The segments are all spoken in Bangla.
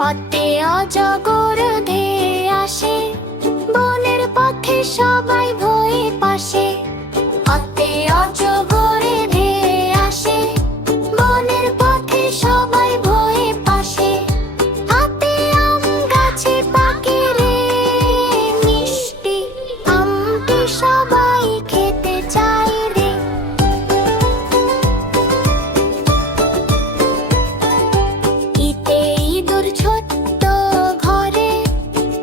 পথে অজগর ধেয়ে আসে, বনের পথে সবাই ভয়ে পাশে। পথে অজগর ধেয়ে আসে, বনের পথে সবাই ভয়ে পাশে। হাতে আম গাছে পাকে রে, মিষ্টি আমটি সবাই খেতে চায় রে। ইতে ইঁদুর ছোট্ট ঘরে,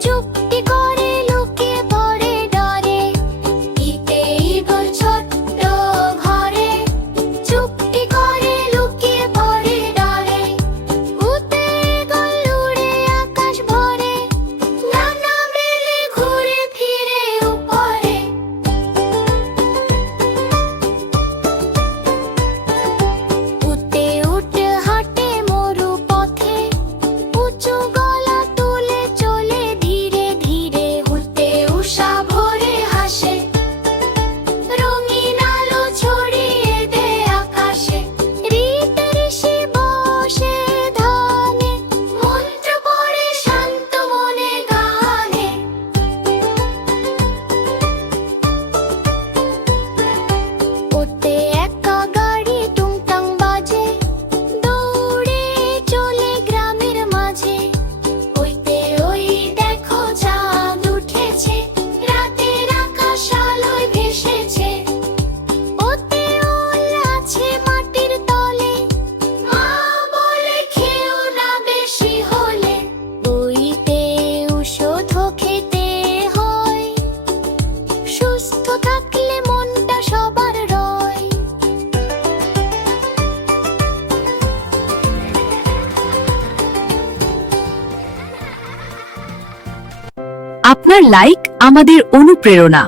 চুপটি করে লুকিয়ে পড়ে ডরে। ইতে ইঁদুর ছোট্ট ঘরে, চুপটি করে লুকিয়ে পড়ে ডরে। উতে গোল উড়ে আকাশ ভরে, ডানা মেলে ঘুরে ফিরে উপরে। উতে উঠে হাঁটে মরু পথে, উঁচু গলা তুলে চলে ধীরে ধীরে। উতে উষা ভরে হাসে, রঙিন আলো ছড়িয়ে দেয় আকাশে। ঋত ঋষি বসে ধ্যানে, মন্ত্র পড়ে শান্ত মনে গানে। ওতে একা গাড়ি টুংটাং বাজে, দৌড়ে চলে গ্রামের মাঝে। ওইতে ওই দেখো চাঁদ উঠেছে, রাতের আকাশ আলোয় ভেসেছে। ওতে ওল আছে মাটির তলে, মা বলে খেও না বেশি হলে। ওইতে ঔষধ খেতে হয়, সুস্থ থাকলে মনটা সবার রয়। আপনার লাইক আমাদের অনুপ্রেরণা।